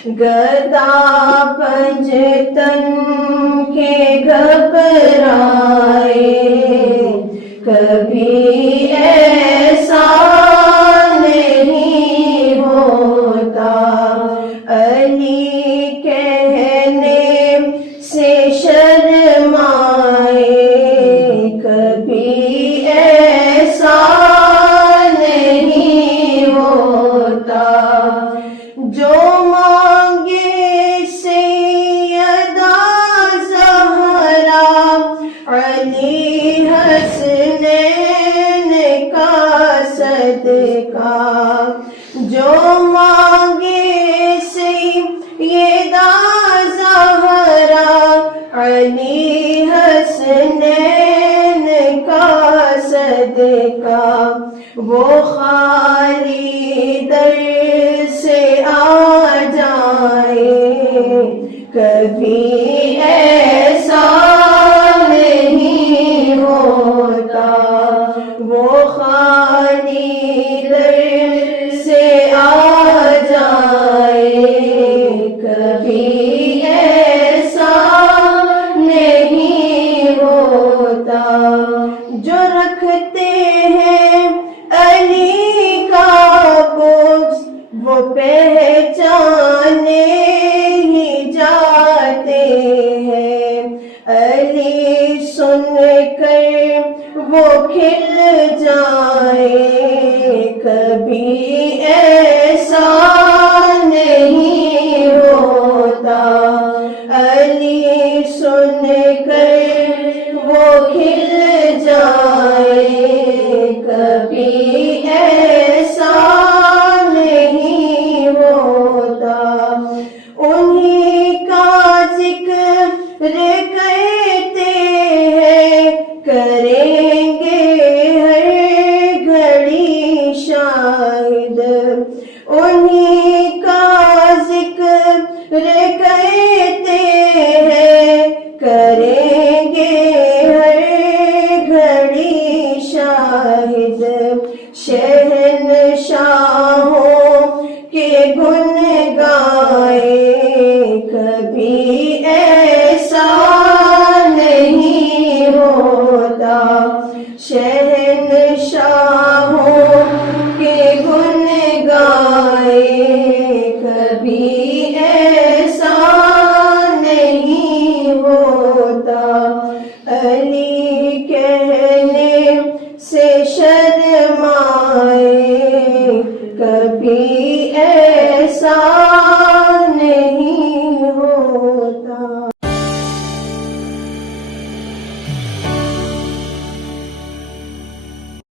گدا پنجتن کے گھبرائے، کبھی ایسا نہیں ہوتا، علی کہنے سے شرمائے، کبھی ایسا نہیں ہوتا، جو مانگے سیدہ زہرا علی حسنین کا صدقہ، جو مانگے سیدہ زہرا علی حسنین کا صدقہ، وہ خالی در سے آ جائے، کبھی ایسا نہیں ہوتا، وہ خالی در سے آ جائے، کبھی ایسا نہیں ہوتا، جو رکھتے ہیں علی کا بغض وہ پہچانے ہی جاتے ہیں، علی سن کر وہ کھل جائے، کبھی ایسا نہیں ہوتا، علی سن کر وہ کھل جائے، کبھی ایسا نہیں ہوتا، انہی کا ذکر کرتے ہیں، کریں گے ہر گھڑی شاہد، انہی کا ذکر کرتے ہیں، کریں گے ہر گھڑی شاہد، شہنشاہوں کے گن گائے، کبھی ایسا نہیں ہوتا، شہنشاہوں کے گن گائے، کبھی ایسا نہیں ہوتا، علی